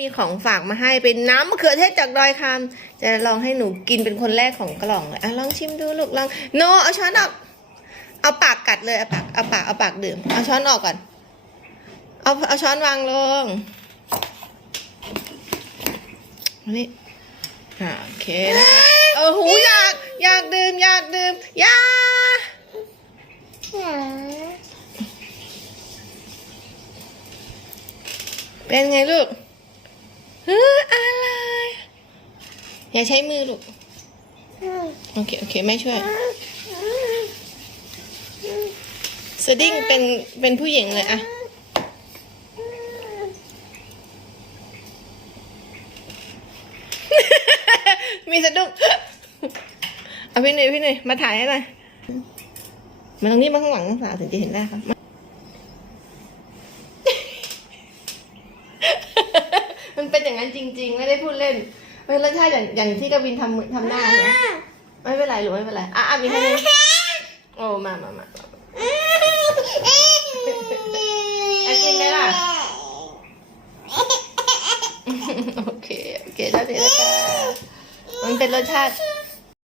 มีของฝากมาให้เป็นน้ำมะเขือเทศจากดอยคำจะลองให้หนูกินเป็นคนแรกของกล่องเลยอะลองชิมดูลูกลองโนเอาช้อนออก เอาปากกัดเลยเอาปากเอาปากเอาปากดื่มเอาช้อนออกก่อน เอาเอาช้อนวางลงอันนี้อ่าโอเคนะคะเออหูอยากอยากดื่มอยากดื่มอยากเป็นไงลูก เฮ้ออะไร อย่าใช้มือลูก โอเค โอเค ไม่ช่วย สดิ้งเป็น เป็นผู้หญิงเลยอะมีสะดุ้งเอาพี่หนุ่ยพี่หนุ่ยมาถ่ายให้หน่อยมาตรงนี้มาข้างหลังสาวถึงจะเห็นได้ครับ มันเป็นอย่างนั้นจริง ๆ ไม่ได้พูดเล่นเป็นรสชาติอย่างอย่างที่กวินทำทำหน้าใช่ไหมไม่เป็นไรหรือไม่เป็นไรอะอะมีแค่นี้โอ้มามามาไอะกินไหมล่ะโอเคโอเคได้เลยนะคะมันเป็นรสชาติ